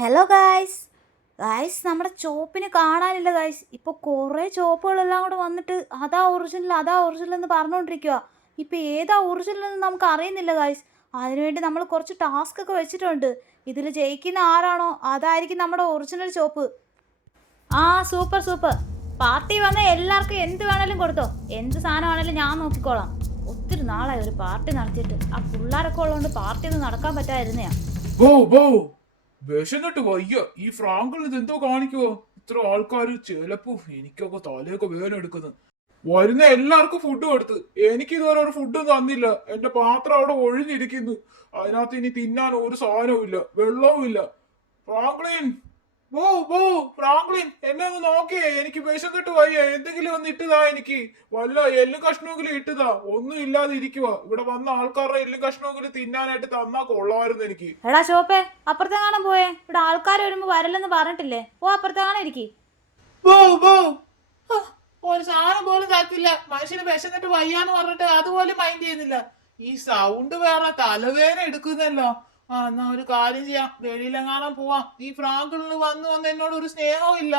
Hello guys. നമ്മുടെ ചോപ്പിന് കാണാനില്ല guys. ഇപ്പോൾ കുറേ ചോപ്പുകളെല്ലാം കൂടെ വന്നിട്ട് അതാ ഒറിജിനൽ എന്ന് പറഞ്ഞുകൊണ്ടിരിക്കുക. ഇപ്പോൾ ഏതാ ഒറിജിനൽ എന്ന് നമുക്ക് അറിയുന്നില്ല ഗായ്സ്. അതിനുവേണ്ടി നമ്മൾ കുറച്ച് ടാസ്ക് ഒക്കെ വെച്ചിട്ടുണ്ട്. ഇതിൽ ജയിക്കുന്ന ആരാണോ അതായിരിക്കും നമ്മുടെ ഒറിജിനൽ ചോപ്പ്. ആ സൂപ്പർ സൂപ്പർ. പാർട്ടി വന്നാൽ എല്ലാവർക്കും എന്ത് വേണേലും കൊടുത്തോ. എന്ത് സാധനമാണേലും ഞാൻ നോക്കിക്കോളാം. ഒത്തിരി നാളായി ഒരു പാർട്ടി നടത്തിയിട്ട്. ആ പിള്ളേരൊക്കെ ഉള്ളതുകൊണ്ട് പാർട്ടി ഒന്നും നടക്കാൻ പറ്റാതിരുന്നയാ. വിശന്നിട്ട് വയ്യ. ഈ ഫ്രാങ്കിൾ ഇതെന്തോ കാണിക്കുവോ? ഇത്ര ആൾക്കാര് ചിലപ്പോ എനിക്കൊക്കെ തലയൊക്കെ വേദന എടുക്കുന്നു. വരുന്ന എല്ലാവർക്കും ഫുഡ് കൊടുത്ത് എനിക്ക് ഇതുവരെ ഒരു ഫുഡും തന്നില്ല. എന്റെ പാത്രം അവിടെ ഒഴിഞ്ഞിരിക്കുന്നു. അതിനകത്ത് ഇനി തിന്നാൻ ഒരു സാധനവും ഇല്ല, വെള്ളവും ഇല്ല. ഫ്രാങ്ക്ലിൻ, ഫ്രാങ്ക്ലിൻ എന്നെ ഒന്ന് നോക്കിയേ. എനിക്ക് വിശന്നിട്ട് വയ്യ. എന്തെങ്കിലും ഒന്ന് ഇട്ടുതാ. എനിക്ക് വല്ല എല്ലും കഷ്ണമെങ്കിലും ഇട്ടുതാ. ഒന്നും ഇല്ലാതെ ഇരിക്കുക. ഇവിടെ വന്ന ആൾക്കാരുടെ എല്ലും കഷ്ണമെങ്കിലും തിന്നാനായിട്ട് തന്നാ കൊള്ളാമായിരുന്നു എനിക്ക്. എടാ ഷോപ്പേ, അപ്പുറത്തെ കാണാൻ പോയേ. ഇവിടെ ആൾക്കാർ വരുമ്പോ വരല്ലെന്ന് പറഞ്ഞിട്ടില്ലേ? അപ്പുറത്തെ കാണാൻ ഇരിക്കി. ഒരു സാധനം പോലും തരത്തില്ല. മനുഷ്യന് വിശന്നിട്ട് വയ്യാന്ന് പറഞ്ഞിട്ട് അതുപോലെ മൈൻഡ് ചെയ്യുന്നില്ല. ഈ സൗണ്ട് വേറെ തലവേദന എടുക്കുന്നല്ലോ. എന്നാ ഒരു കാര്യം ചെയ്യാം, വെളിയിലെങ്ങാനും പോവാം. ഈ ഫ്രാങ്കിളിന് വന്ന് എന്നോട് ഒരു സ്നേഹവും ഇല്ല.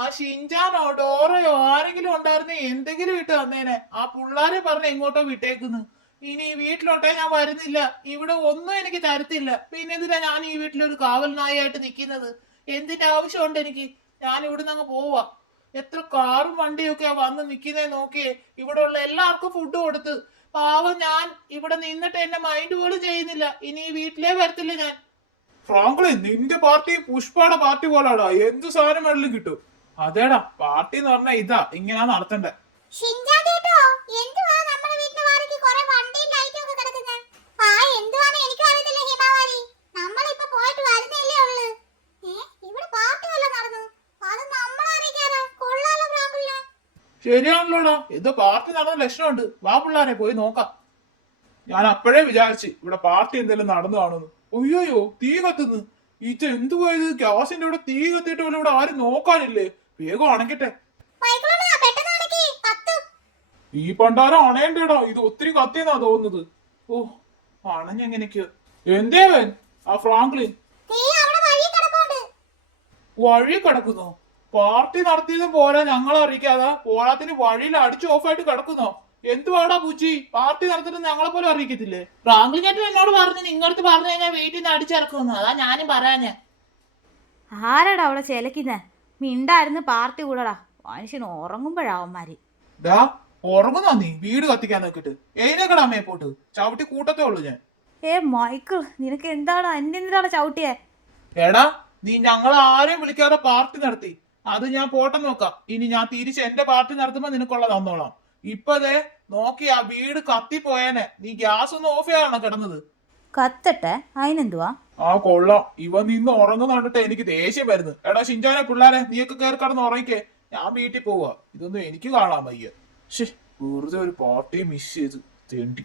ആ ഷിൻചാനോ ഡോറയോ ആരെങ്കിലും ഉണ്ടായിരുന്നേ എന്തെങ്കിലും ഇട്ട് തന്നേനെ. ആ പിള്ളാരെ പറഞ്ഞ എങ്ങോട്ടോ വിട്ടേക്കുന്നു. ഇനി ഈ വീട്ടിലോട്ടേ ഞാൻ വരുന്നില്ല. ഇവിടെ ഒന്നും എനിക്ക് തരത്തില്ല. പിന്നെ എന്തിനാ ഞാൻ ഈ വീട്ടിലൊരു കാവൽ നായായിട്ട് നിൽക്കുന്നത്? എന്തിന്റെ ആവശ്യമുണ്ട് എനിക്ക്? ഞാൻ ഇവിടുന്ന് അങ്ങ് പോവാ. എത്ര കാറും വണ്ടിയൊക്കെയാ വന്ന് നിൽക്കുന്നേ നോക്കിയേ. ഇവിടെ ഉള്ള എല്ലാവർക്കും ഫുഡ് കൊടുത്ത്. പാവം ഞാൻ ഇവിടെ നിന്നിട്ട് എന്റെ മൈൻഡ് പോലും ചെയ്യുന്നില്ല. ഇനി ഈ വീട്ടിലേ വരത്തില്ല ഞാൻ. ഫ്രാങ്ക്ലിൻ, നിന്റെ പാർട്ടി പുഷ്പയുടെ പാർട്ടി പോലാടാ. എന്ത് സാധനം വേണമെങ്കിലും കിട്ടും. അതേടാ, പാർട്ടി എന്ന് പറഞ്ഞാ ഇതാ ഇങ്ങനെയാ നടത്തണ്ടേ. ശരിയാണല്ലോടാ, ഇത് പാർട്ടി നടന്ന ലക്ഷണമുണ്ട്. വാ പിള്ളാരെ പോയി നോക്കാം. ഞാൻ അപ്പോഴേ വിചാരിച്ചു ഇവിടെ പാർട്ടി എന്തെങ്കിലും നടന്നു കാണുന്നു. ഒയ്യോയോ, തീ കത്തുന്നു. ഇത് എന്തുവാ ഇത്? ഗ്യാസിന്റെ ഇവിടെ തീ കത്തിയിട്ട് പോലും ഇവിടെ ആരും നോക്കാനില്ലേ? വേഗം അണക്കട്ടെ. ഈ പണ്ടാരം അണയണ്ടേടാ. ഇത് ഒത്തിരി കത്തിയെന്നാ തോന്നുന്നത്. ഓ, അണഞ്ഞെങ്ങനെയൊക്കെയോ. എന്തേവൻ ആ ഫ്രാങ്ക്ലിൻ വഴി കിടക്കുന്നോ? പാർട്ടി നടത്തിയത് പോരാ ഞങ്ങളെ അറിയിക്കാതെ പോരാത്തിന് വഴിയിൽ അടിച്ചു ഓഫായിട്ട് കിടക്കുന്നോ? എന്തുവാടാ പൂച്ചി, പാർട്ടി നടത്തിട്ട് ഞങ്ങളെ പോലെ അറിയിക്കത്തില്ലേ? ഫ്രാങ്ക്ലിൻ ചേട്ടൻ എന്നോട് പറഞ്ഞു നിങ്ങളടുത്ത് പറഞ്ഞു കഴിഞ്ഞാൽ വീട്ടിൽ നിന്ന് അടിച്ചിറക്കുന്നു. അതാ ഞാനും പറയാഞ്ഞേ. ആരാടാ അവിടെ ചിലക്കുന്നേ? മിണ്ടായിരുന്നു പാർട്ടി കൂടടാ. മനുഷ്യന് ഉറങ്ങുമ്പോഴാവന്മാര്. ഉറങ്ങുന്നോ നീ? വീട് കത്തിക്കാൻ നോക്കിട്ട് എഴുന്നേക്കടാ അമ്മയെ പോട്ട്. ചവിട്ടി കൂട്ടത്തേ ഉള്ളു ഞാൻ. മൈക്കിൾ, നിനക്ക് എന്താണ് എന്തിനാണ് ചവിട്ടിയേ? എടാ, നീ ഞങ്ങളെ ആരെയും വിളിക്കാതെ പാർട്ടി നടത്തി. അത് ഞാൻ പോട്ടെ നോക്കാം. ഇനി ഞാൻ തിരിച്ച് എന്റെ പാർട്ടി നടത്തുമ്പോ നിനക്കുള്ള തന്നോളാം. ഇപ്പതേ നോക്കി ആ വീട് കത്തിപ്പോയേനെ. നീ ഗ്യാസ് ഒന്ന് ഓഫ് ചെയ്യാണോ കിടന്നത്? കത്തട്ടെ, അതിനെന്തുവാ? ആ കൊള്ളാം. ഇവ നിന്ന് ഉറങ്ങുന്ന കണ്ടിട്ട് എനിക്ക് ദേഷ്യം വരുന്നു. എടാ ഷിൻചാനെ പിള്ളേരെ, നീയൊക്കെ കയറി കിടന്ന് ഉറങ്ങിക്കേ. ഞാൻ വീട്ടിൽ പോവാ. ഇതൊന്നും എനിക്ക് കാണാൻ വയ്യ. വെറുതെ ഒരു പാർട്ടിയെ മിസ് ചെയ്ത് തേണ്ടി.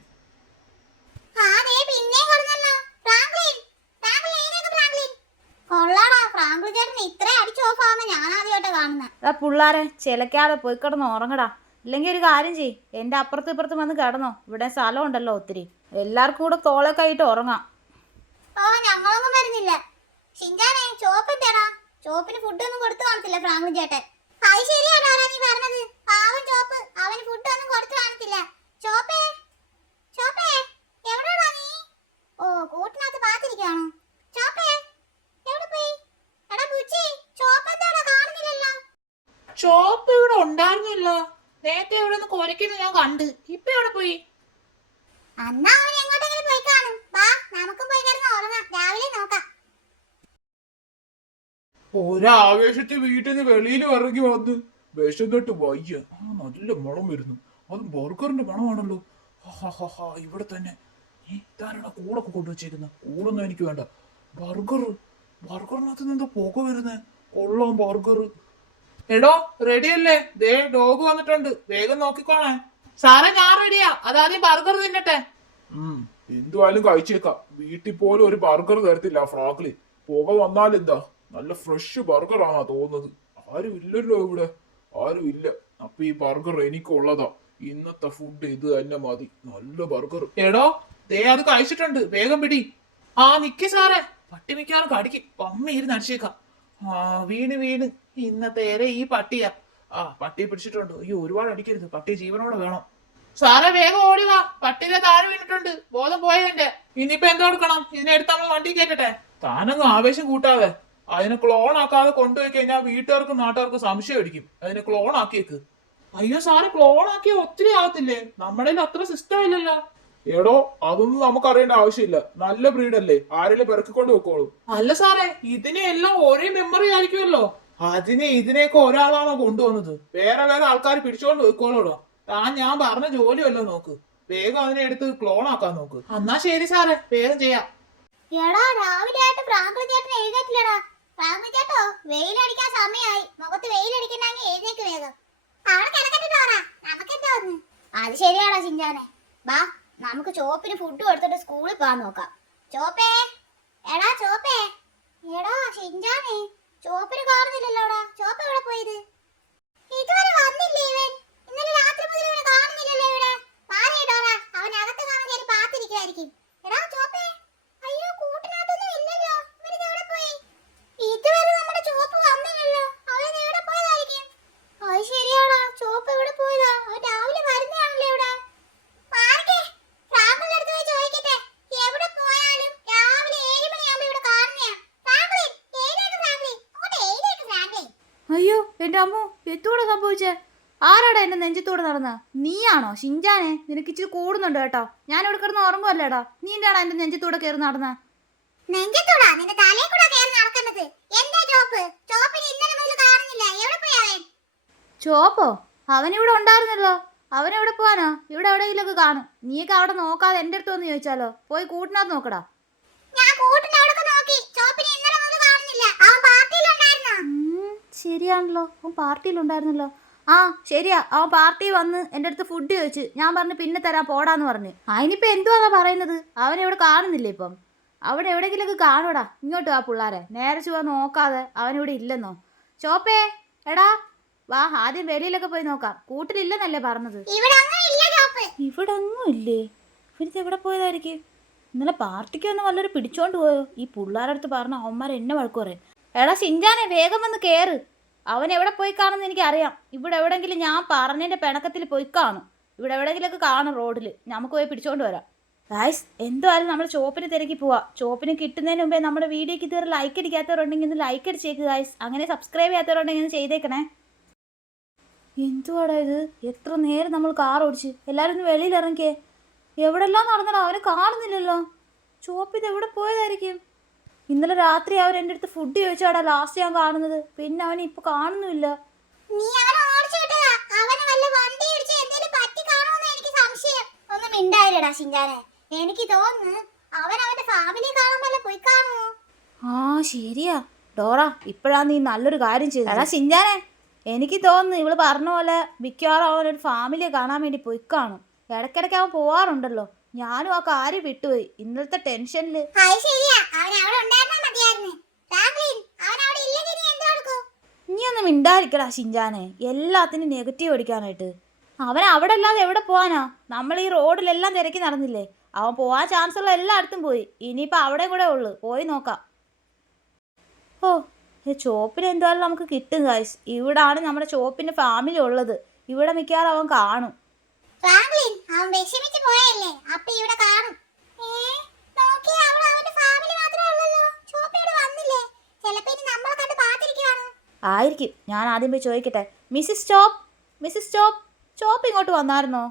പിള്ളാരെ ചിലക്കാതെ പോയി കിടന്ന് ഉറങ്ങടാ. ഇല്ലെങ്കിൽ ഒരു കാര്യം ചെയ്, എന്റെ അപ്പുറത്തും ഇപ്പുറത്തും വന്ന് കിടന്നോ. ഇവിടെ സ്ഥലം ഉണ്ടല്ലോ ഒത്തിരി. എല്ലാവർക്കും കൂടെ തോളൊക്കെ ആയിട്ട് ഉറങ്ങാം. ഞങ്ങളൊന്നും വരുന്നില്ല. ചോപ്പിന് ഫുഡ് ഒന്നും കൊടുത്തു കാണത്തില്ല ഫ്രാങ്ക്ലിൻ ചേട്ടൻ. അത് ശരിയാണോ നീ പറഞ്ഞത്? പാവം ചോപ്പ്, അവന് ഫുഡ് ഒന്നും കൊടുത്തു കാണത്തില്ല. ചോപ്പേ, ചോപ്പേ, എവിടെയാണോ നീ? ഓ, കൂട്ടിനകത്ത് പാത്തിരിക്കുകയാണോ? ചോപ്പേ, എവിടെ പോയി? എടാ ബുച്ചി, ചോപ്പ് എന്താടാ കാണുന്നില്ലല്ലോ? ചോപ്പ് ഇവിടെ ഉണ്ടായിരുന്നല്ലോ. നേരത്തെ ഇവിടെ നിന്ന് കുരയ്ക്കുന്നത് ഞാൻ കണ്ട്. ഇപ്പൊ എവിടെ പോയി? അന്നാ അവൻ എങ്ങോട്ടെങ്കിലും പോയി കാണും. വാ, നമുക്കും പോയി കിടന്ന് ഉറങ്ങാം. രാവിലെ നോക്കാം. ഒരാവേശത്തിൽ വീട്ടിൽ നിന്ന് വെളിയിൽ ഇറങ്ങി വന്ന് വിശന്നിട്ട് വയ്യ. നല്ല മണം വരുന്നു. അതും ബർഗറിന്റെ മണമാണല്ലോ. ഇവിടെ തന്നെ ഇതാരാണ് കൂടൊക്കെ കൊണ്ടുവച്ചേക്കുന്നത്? കൂടൊന്നും എനിക്ക് വേണ്ട. ബർഗറിനകത്ത് നിന്ന് പുക വരുന്നേ. കൊള്ളാം ബർഗർ. എടോ, റെഡിയല്ലേ? ദേ ഡോഗ് വന്നിട്ടുണ്ട്. വേഗം നോക്കിക്കോണേ. സാറേ, ഞാൻ റെഡിയാ. അതാദ്യം ബർഗർ തിന്നട്ടെ. എന്തുവായാലും കഴിച്ചേക്കാം. വീട്ടിൽ പോലും ഒരു ബർഗർ തരത്തില്ല ഫ്രാങ്ക്ലിൻ. പുക വന്നാലെന്താ? നല്ല ഫ്രഷ് ബർഗർ ആണാ തോന്നുന്നത്. ആരും ഇല്ലല്ലോ ഇവിടെ, ആരും ഇല്ല. അപ്പൊ ഈ ബർഗർ എനിക്കുള്ളതാ. ഇന്നത്തെ ഫുഡ് ഇത് തന്നെ മതി. നല്ല ബർഗർ. എടോ, ദേ അത് കഴിച്ചിട്ടുണ്ട്. വേഗം പിടി. ആ നിക്ക് സാറേ. പട്ടി മിക്കാറും കടിക്കും. പമ്മ ഇരുന്ന് അടിച്ചേക്കാം. ആ വീണ് വീണ് ഇന്നത്തെ ഏറെ ഈ പട്ടിയാ. ആ പട്ടിയെ പിടിച്ചിട്ടുണ്ട്. അയ്യോ ഒരുപാട് അടിക്കരുത്, പട്ടി ജീവനോടെ വേണം. സാറേ വേഗം ഓടി വാ, പട്ടിയിലെ താഴെ വീണിട്ടുണ്ട്, ബോധം പോയതിന്റെ. ഇനിയിപ്പോ എന്താ കൊടുക്കണം? ഇതിനെ എടുത്ത് നമ്മൾ വണ്ടി കയറ്റട്ടെ. താനങ്ങ് ആവേശം കൂട്ടാതെ. അതിനെ ക്ലോൺ ആക്കാതെ കൊണ്ടുപോയി കഴിഞ്ഞാൽ വീട്ടുകാർക്കും നാട്ടുകാർക്കും സംശയം അടിക്കും. അതിനെ ക്ലോൺ ആക്കിയേക്ക്. അയ്യോ സാറ് ക്ലോൺ ആക്കിയ ഒത്തിരി ആകത്തില്ലേ? നമ്മുടെ അത്ര സിസ്റ്റം ഇല്ലല്ലോ. എടോ അതൊന്നും നമുക്ക് അറിയേണ്ട ആവശ്യമില്ല. നല്ല ബ്രീഡല്ലേ, ആരെങ്കിലും പെറുക്കിക്കൊണ്ട് വെക്കോളൂ. അല്ല സാറേ, ഇതിനെ എല്ലാം ഒരേ മെമ്മറി ആയിരിക്കുമല്ലോ. അതിനെ ഇതിനെയൊക്കെ ഒരാളാണോ കൊണ്ടുവന്നത്? വേറെ വേറെ ആൾക്കാർ പിടിച്ചോണ്ട് വെക്കോളൂടോ. താൻ ഞാൻ പറഞ്ഞ ജോലിയല്ലോ നോക്ക്. വേഗം അതിനെ എടുത്ത് ക്ലോൺ ആക്കാൻ നോക്ക്. എന്നാ ശരി സാറേ, വേഗം ചെയ്യാം. എടാ രാവിലെ ആയിട്ട് ഫ്രാങ്ക്ലിൻ ചേട്ടൻ എഴുന്നേറ്റില്ലടാ. ഫ്രാങ്ക്ലിൻ ചേട്ടോ, വെയിലടിക്കാൻ സമയമായി. മുഖത്ത് വെയിലടിക്കണമെങ്കിൽ എഴുന്നേക്ക് വേഗം. അവിടെ കിടക്കട്ടെ ഡോറ, നമുക്കെന്താ ഒന്ന്. അത് ശരിയാടാ ചിഞ്ചാനെ. ബാ നമുക്ക് ചോപ്പിന് ഫുഡ് കൊടുത്തിട്ട് സ്കൂളിൽ പോകാൻ നോക്കാം. ചോപ്പേ, എടാ ചോപ്പേ. എടാ ചിഞ്ചാനെ, ചോപ്പിന് കാണുന്നില്ലല്ലോടാ. ചോപ്പ് എവിടെ പോയത്? ഇതുവരെ വന്നില്ലേ ഇവൻ? ഇന്നലെ രാത്രി മുതൽ ഇവനെ കാണുന്നില്ലല്ലോ ഇവിടെ. മാറി ഡോറ, അവൻ അകത്ത് കാണാൻ കയറി പാത്തിരിക്കുമായിരിക്കും. എടാ ചോപ്പേ, അയ്യോ കൂട്ടിനകത്തൊന്നും ഇല്ലല്ലോ. ഇവനിത് എവിടെ പോയി? ഇതുവരെ നമ്മുടെ ചോപ്പ് വന്നില്ലല്ലോ. അവൻ എവിടെ പോയതായിരിക്കും? അത് ശരിയാടാ, ചോപ്പ് എവിടെ പോയതാ? അവൻ രാവിലെ വരുന്നതാണല്ലോ ഇവിടെ. മാറിക്കേ, ഫ്രാങ്ക്ലിന്റെ അടുത്ത് പോയി ചോദിക്കട്ടെ. എവിടെ പോയാലും രാവിലെ 7 മണിയാകുമ്പോ ഇവിടെ കാണുന്നയാ. ഫ്രാങ്ക്ലിൻ, എഴുന്നേക്ക് ഫ്രാങ്ക്ലിൻ, അങ്ങോട്ട് എഴുന്നേക്ക് ഫ്രാങ്ക്ലിൻ. അയ്യോ എൻ്റെ അമ്മോ, എത്തൂടെ സംഭവിച്ചേ? ആരാടാ എൻ്റെ നെഞ്ചത്തൂടെ നടന്ന? നീയാണോ ഷിൻജാനെ? നിനക്ക് ഇച്ചിരി കൂടുന്നുണ്ട് കേട്ടോ. ഞാൻ ഇവിടെ കിടന്ന് ഉറങ്ങുമല്ലേടാ. നീ എന്താടാ എൻ്റെ നെഞ്ചത്തൂടെ കയറി നടന്ന? നെഞ്ചത്തൂടാ നിന്റെ തലയിൽ കൂടെ കയറി നടക്കുന്നത്. എന്താ ചോപ്പ്? ചോപ്പിന് ഇന്നലെ മുതൽ കാണുന്നില്ല. എവിടെ പോയി അവൻ? ചോപ്പോ? അവനിവിടെ ഉണ്ടായിരുന്നല്ലോ. അവനെവിടെ പോവാനോ? ഇവിടെ എവിടെയെങ്കിലുമൊക്കെ കാണും. നീയൊക്കെ അവിടെ നോക്കാതെ എൻ്റെ അടുത്ത് വന്ന് ചോദിച്ചാലോ? പോയി കൂട്ടിനകത്ത് നോക്കടാ. ഞാൻ കൂട്ടിന്റെ അവിടെയൊക്കെ നോക്കി. ചോപ്പിന് ഇന്നലെ മുതൽ കാണുന്നില്ല. അവൻ പാർട്ടിയിലുണ്ടായിരുന്നോ? ശരിയാണല്ലോ, അവൻ പാർട്ടിയിലുണ്ടായിരുന്നല്ലോ. ആ ശരിയാ, അവൻ പാർട്ടി വന്ന് എൻ്റെ അടുത്ത് ഫുഡ് ചോദിച്ചു. ഞാൻ പറഞ്ഞു പിന്നെ തരാം പോടാന്ന് പറഞ്ഞു. അതിനിപ്പോൾ എന്തുവാന്നാ പറയുന്നത്? അവനെവിടെ കാണുന്നില്ല ഇപ്പം. അവിടെ എവിടെയെങ്കിലുമൊക്കെ കാണൂടാ. ഇങ്ങോട്ട് വാ പിള്ളാരെ, നേരെ ചുവ നോക്കാതെ. അവനിവിടെ ഇല്ലെന്നോ? ചോപ്പേ, എടാ വാ, ആദ്യം വെളിയിലൊക്കെ പോയി നോക്കാം. കൂട്ടിലില്ലെന്നല്ലേ പറഞ്ഞത്? ഇവിടെ അങ്ങ് ഇല്ല ചോപ്പ്. ഇവിടെ അങ്ങും ഇല്ലേ? ഇവരിത് എവിടെ പോയതായിരിക്കും? ഇന്നലെ പാർട്ടിക്ക് വന്ന് വല്ലവരും പിടിച്ചോണ്ട് പോയോ? ഈ പിള്ളേരുടെ അടുത്ത് പറഞ്ഞ അവന്മാർ എന്നെ വഴക്ക് പറയും. എടാ ഷിൻജാനെ, വേഗം വന്ന് കയറ്. അവൻ എവിടെ പോയി കാണുമെന്ന് എനിക്കറിയാം. ഇവിടെ എവിടെയെങ്കിലും ഞാൻ പറഞ്ഞതിൻ്റെ പിണക്കത്തിൽ പോയി കാണും. ഇവിടെ എവിടെയെങ്കിലുമൊക്കെ കാണും റോഡിൽ. നമുക്ക് പോയി പിടിച്ചോണ്ട് വരാം. ഗായ്സ്, എന്തായാലും നമ്മൾ ചോപ്പിന് തിരക്കി പോവാം. ചോപ്പിന് കിട്ടുന്നതിന് മുമ്പേ നമ്മുടെ വീഡിയോക്ക് ഇതുവരെ ലൈക്ക് അടിക്കാത്തവരുണ്ടെങ്കിൽ ഒന്ന് ലൈക്ക് അടിച്ചേക്ക് ഗായ്സ്. അങ്ങനെ സബ്സ്ക്രൈബ് ചെയ്യാത്തവരുണ്ടെങ്കിൽ ഒന്ന് ചെയ്തേക്കണേ. എന്തുവാടാ ഇത്? എത്ര നേരം നമ്മൾ കാർ ഓടിച്ച്. എല്ലാവരും ഒന്ന് വെളിയിൽ ഇറങ്ങിക്കേ. എവിടെല്ലാം നടന്നടാ, അവനെ കാണുന്നില്ലല്ലോ. ചോപ്പ് ഇത് എവിടെ പോയതായിരിക്കും? ഇന്നലെ രാത്രി അവൻ എൻ്റെ അടുത്ത് ഫുഡ് ചോദിച്ചാടാ ലാസ്റ്റ് ഞാൻ കാണുന്നത്. പിന്നെ അവനെ ഇപ്പൊ കാണുന്നുമില്ല. നീ അവനെ ഓടിച്ചു വിട്ടതാ. അവനെ വല്ല വണ്ടി ഇടിച്ച് എന്തെങ്കിലും പറ്റി കാണുമെന്ന് എനിക്ക് സംശയം. ഒന്നും മിണ്ടായില്ലടാ ഷിൻജാനെ. എനിക്ക് തോന്നുന്നു അവൻ അവന്റെ ഫാമിലി കാണാൻ വല്ല പോയി കാണുമോ? ആ ശരിയാ ഡോറ, ഇപ്പോഴാണ് നീ നല്ലൊരു കാര്യം ചെയ്തത്. എടാ ഷിൻജാനെ, എനിക്ക് തോന്നുന്നു ഇവള് പറഞ്ഞ പോലെ മിക്കവാറും അവനൊരു ഫാമിലിയെ കാണാൻ വേണ്ടി പോയി കാണും. ഇടയ്ക്കിടയ്ക്ക് അവൻ പോവാറുണ്ടല്ലോ. ഞാനും ആ കാര്യം വിട്ടുപോയി ഇന്നലത്തെ ടെൻഷനിൽ. നീ ഒന്നും മിണ്ടായിരിക്കടാ ഷിൻജാനെ, എല്ലാത്തിനും നെഗറ്റീവ് അടിക്കാനായിട്ട്. അവൻ അവിടെ അല്ലാതെ എവിടെ പോവാനാ? നമ്മൾ ഈ റോഡിലെല്ലാം തിരക്കി നടന്നില്ലേ? അവൻ പോവാൻ ചാൻസ് ഉള്ള എല്ലായിടത്തും പോയി. ഇനിയിപ്പോൾ അവിടെ കൂടെ ഉള്ളു. പോയി നോക്കാം. ഓ, ചോപ്പിന് എന്തായാലും നമുക്ക് കിട്ടും ഗൈസ്. ഇവിടാണ് നമ്മുടെ ചോപ്പിൻ്റെ ഫാമിലി ഉള്ളത്. ഇവിടെ മിക്കവാറും അവൻ കാണും. ഫ്രാങ്ക്ലിൻ, അവൻ വിഷമിച്ച് പോയല്ലേ? അപ്പൊ ഇവിടെ കാണും. നോക്കിയേ, അവിടെ അവന്റെ ഫാമിലി മാത്രമേ ഉള്ളല്ലോ. ചോപ്പ് ഇവിടെ വന്നില്ലേ? ചിലപ്പോ ഇനി നമ്മളെ കണ്ട് പാത്തിരിക്കുവാണ്. ആയിരിക്കും. ഞാൻ ആദ്യം പോയി ചോദിക്കട്ടെ. മിസ്സിസ് ചോപ്പ്, മിസ്സിസ് ചോപ്പ്, ചോപ്പ് ഇങ്ങോട്ട് വന്നായിരുന്നോ?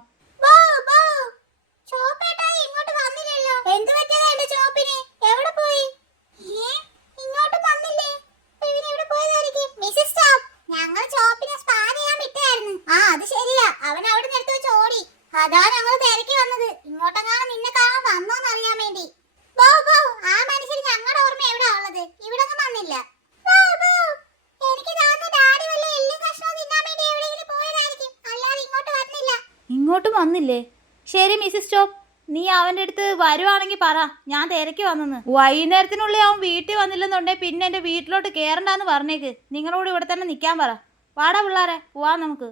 ചോപ്പേട്ടായി ഇങ്ങോട്ട് വന്നില്ലല്ലോ. എന്ത് പറ്റിയതാ എന്റെ ചോപ്പിന്? എവിടെ പോയി? ഇങ്ങോട്ട് വന്നില്ലേ? ഇവന് എവിടെ പോയതായിരിക്കും? മിസ്സിസ് ചോപ്പ്, ഞങ്ങൾ ചോപ്പിനെ സ്പാ ചെയ്യാൻ വിട്ടായിരുന്നു. ആ അത് ശരിയാ, അവൻ അവിടെ നിന്ന് എടുത്ത് വെച്ച് ഓടി. അതാ ഞങ്ങൾ തിരക്കി വന്നത്. ഇങ്ങോട്ടെങ്ങാനും നിന്നെ കാണാൻ വന്നോന്ന് അറിയാൻ വേണ്ടി. ആ മനുഷ്യൻ ഞങ്ങളുടെ ഓർമ്മ എവിടാ ഉള്ളത്? ഇവിടെ വന്നില്ല. എനിക്ക് തോന്നുന്നു ഡാഡി വല്ല എല്ലും കഷ്ണവും തിന്നാൻ വേണ്ടി എവിടെയെങ്കിലും പോയതായിരിക്കും. അല്ലാതെ ഇങ്ങോട്ട് വന്നില്ല. ഇങ്ങോട്ട് വന്നില്ലേ? ശരി മിസ്സിസ് ചോപ്പ്, നീ അവൻ്റെ അടുത്ത് വരുവാണെങ്കിൽ പറ, ഞാൻ തിരക്കി വന്നെന്ന്. വൈകുന്നേരത്തിനുള്ളിൽ അവൻ വീട്ടിൽ വന്നില്ലെന്നുണ്ടെങ്കിൽ പിന്നെ എൻ്റെ വീട്ടിലോട്ട് കയറണ്ടെന്ന് പറഞ്ഞേക്ക്. നിങ്ങളോട് ഇവിടെ തന്നെ നിൽക്കാൻ പറ. വാടാ പിള്ളേരെ, പോവാം നമുക്ക്.